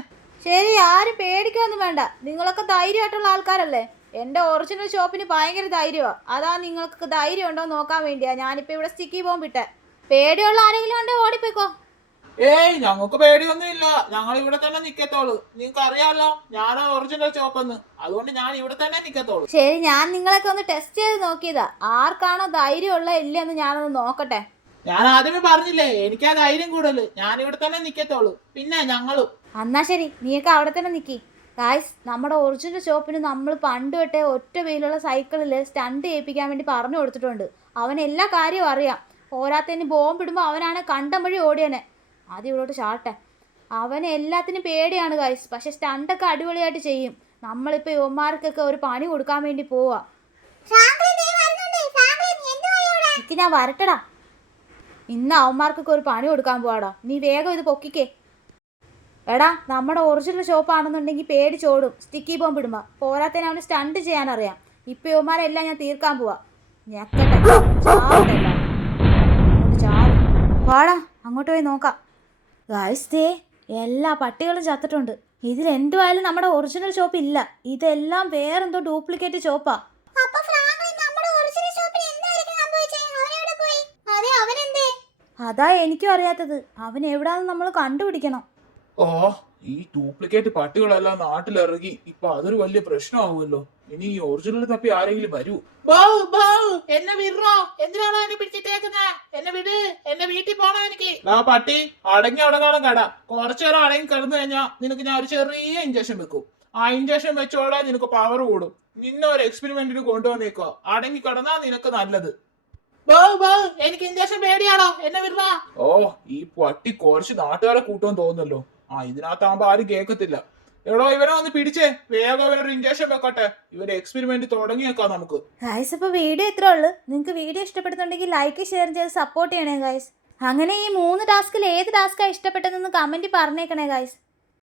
ശരി, ആരും പേടിക്കൊന്നും വേണ്ട. നിങ്ങളൊക്കെ ധൈര്യമായിട്ടുള്ള ആൾക്കാരല്ലേ. എൻ്റെ ഒറിജിനൽ ഷോപ്പിന് ഭയങ്കര ധൈര്യമാണ്. അതാ നിങ്ങൾക്ക് ധൈര്യം ഉണ്ടോ നോക്കാൻ വേണ്ടിയാ ഞാനിപ്പോൾ ഇവിടെ സ്റ്റിക്കി ബോംബ് ഇട്ടെ. പേടിയുള്ള ആരെങ്കിലും ഉണ്ടോ ഓടിപ്പോയിക്കോ. ഞങ്ങൾക്ക് പേടിയൊന്നും ഇല്ല. ഞങ്ങൾ ഇവിടെ തന്നെ നിക്കത്തോളൂ. നിങ്ങൾക്ക് അറിയാലോ ഞാനാ ഒറിജിനൽ ചോപ്പെന്ന്. അതുകൊണ്ട് ഞാൻ ഇവിടെ തന്നെ നിക്കത്തോളൂ. ശരി, ഞാൻ നിങ്ങളൊക്കെ ഒന്ന് ടെസ്റ്റ് ചെയ്ത് നോക്കിയതാ. ആർക്കാണോ ധൈര്യമുള്ള ഇല്ലെന്ന് ഞാനൊന്ന് നോക്കട്ടെ. ഞാൻ ആദ്യമേ പറഞ്ഞില്ലേ എനിക്കാ ധൈര്യം കൂടുതൽ. ഞാൻ ഇവിടെ തന്നെ നിക്കത്തോളൂ. പിന്നെ ഞങ്ങളും. എന്നാ ശരി, നീയൊക്കെ അവിടെ തന്നെ നിൽക്കി. ഗായ്സ്, നമ്മുടെ ഒറിജിനൽ ഷോപ്പിന് നമ്മൾ പണ്ട് തൊട്ടേ ഒറ്റ വീലുള്ള സൈക്കിളിൽ സ്റ്റണ്ട് ചെയ്യിപ്പിക്കാൻ വേണ്ടി പറഞ്ഞു കൊടുത്തിട്ടുണ്ട്. അവൻ എല്ലാ കാര്യവും അറിയാം. പോരാത്തതിന് ബോംബിടുമ്പോൾ അവനാണ് കണ്ടം വഴി ഓടിയനെ. ആദ്യം ഇവിടോട്ട് ചാട്ടെ. അവന് എല്ലാത്തിനും പേടിയാണ് ഗായ്സ്, പക്ഷെ സ്റ്റണ്ടൊക്കെ അടിപൊളിയായിട്ട് ചെയ്യും. നമ്മളിപ്പോൾ യുവന്മാർക്കൊക്കെ ഒരു പണി കൊടുക്കാൻ വേണ്ടി പോവാ. എനിക്ക് ഞാൻ വരട്ടടാ. ഇന്ന് അവന്മാർക്കൊക്കെ ഒരു പണി കൊടുക്കാൻ പോവാടാ. നീ വേഗം ഇത് പൊക്കിക്കേ. എടാ, നമ്മുടെ ഒറിജിനൽ ഷോപ്പാണെന്നുണ്ടെങ്കിൽ പേടിച്ചോടും സ്റ്റിക്കി ബോംബ് ഇടുമ്പോൾ. പോരാത്തതിന് അവന് സ്റ്റണ്ട് ചെയ്യാനറിയാം. ഇപ്പം ഇവന്മാരെല്ലാം ഞാൻ തീർക്കാൻ പോവാ. ഞെക്കട്ടെ, ചാവും. വാടാ, അങ്ങോട്ട് പോയി നോക്കാം. ഗായ്സ്, ദേ എല്ലാ പട്ടികളും ചത്തിട്ടുണ്ട്. ഇതിലെന്തുവായാലും നമ്മുടെ ഒറിജിനൽ ഷോപ്പ് ഇല്ല. ഇതെല്ലാം വേറെന്തോ ഡ്യൂപ്ലിക്കേറ്റ് ഷോപ്പാ. അപ്പൊ ഫ്രാങ്ക്ലിൻ നമ്മുടെ ഒറിജിനൽ ഷോപ്പിൽ അതാ എനിക്കും അറിയാത്തത്. അവൻ എവിടാന്ന് നമ്മൾ കണ്ടുപിടിക്കണം. ഓ, ഈ ഡ്യൂപ്ലിക്കേറ്റ് പട്ടികളെല്ലാം നാട്ടിലിറങ്ങി ഇപ്പൊ അതൊരു വലിയ പ്രശ്നമാവുമല്ലോ. ഇനി ഈ ഒറിജിനൽ തപ്പി ആരെങ്കിലും വരൂ. ബാവു ബാവു എന്നെ വിടറോ, എന്തിനാണോ എന്നെ പിടിച്ചിട്ടേക്കുന്നേ? എന്നെ വിട്, എന്നെ വീട്ടിൽ പോണോ എനിക്ക്. ആ പട്ടി അടങ്ങി അടങ്ങാളം കട. കുറച്ചു നേരം അടങ്ങി കിടന്നു കഴിഞ്ഞാൽ നിനക്ക് ഞാൻ ഒരു ചെറിയ ഇഞ്ചക്ഷൻ വെക്കും. ആ ഇഞ്ചക്ഷൻ വെച്ചോളാൻ നിനക്ക് പവർ കൂടും. നിന്നെ ഒരു എക്സ്പെരിമെന്റിന് കൊണ്ടുവന്നേക്കോ. അടങ്ങി കിടന്നാ നിനക്ക് നല്ലത്. ബാവു ബാവു എനിക്ക് ഇഞ്ചക്ഷൻ പേടിയാണോ, എന്നെ വിടറാ. ഓ, ഈ പട്ടി കുറച്ച് നാട്ടുകാരെ കൂട്ടുമെന്ന് തോന്നുന്നല്ലോ. ഇതിനകത്താകുമ്പോ ആരും കേൾക്കത്തില്ല. എടോ, ഇവനെ ഒന്ന് പിടിച്ചേ. വേഗം ഇവനൊരു ഇഞ്ചക്ഷൻ വെക്കട്ടെ. ഇവര് എക്സ്പെരിമെന്റ് തുടങ്ങിയേക്കാം നമുക്ക്. ഗൈസ്, അപ്പോൾ വീഡിയോ ഇത്രേ ഉള്ളൂ. നിങ്ങൾക്ക് വീഡിയോ ഇഷ്ടപ്പെടുന്നുണ്ടെങ്കിൽ ലൈക്ക് ഷെയർ ചെയ്ത് സപ്പോർട്ട് ചെയ്യണേ ഗൈസ്. അങ്ങനെ ഈ 3 ടാസ്കിൽ ഏത് ടാസ്ക്കാണ് ഇഷ്ടപ്പെട്ടതെന്ന് കമൻറ്റ് പറഞ്ഞേക്കണേ ഗൈസ്.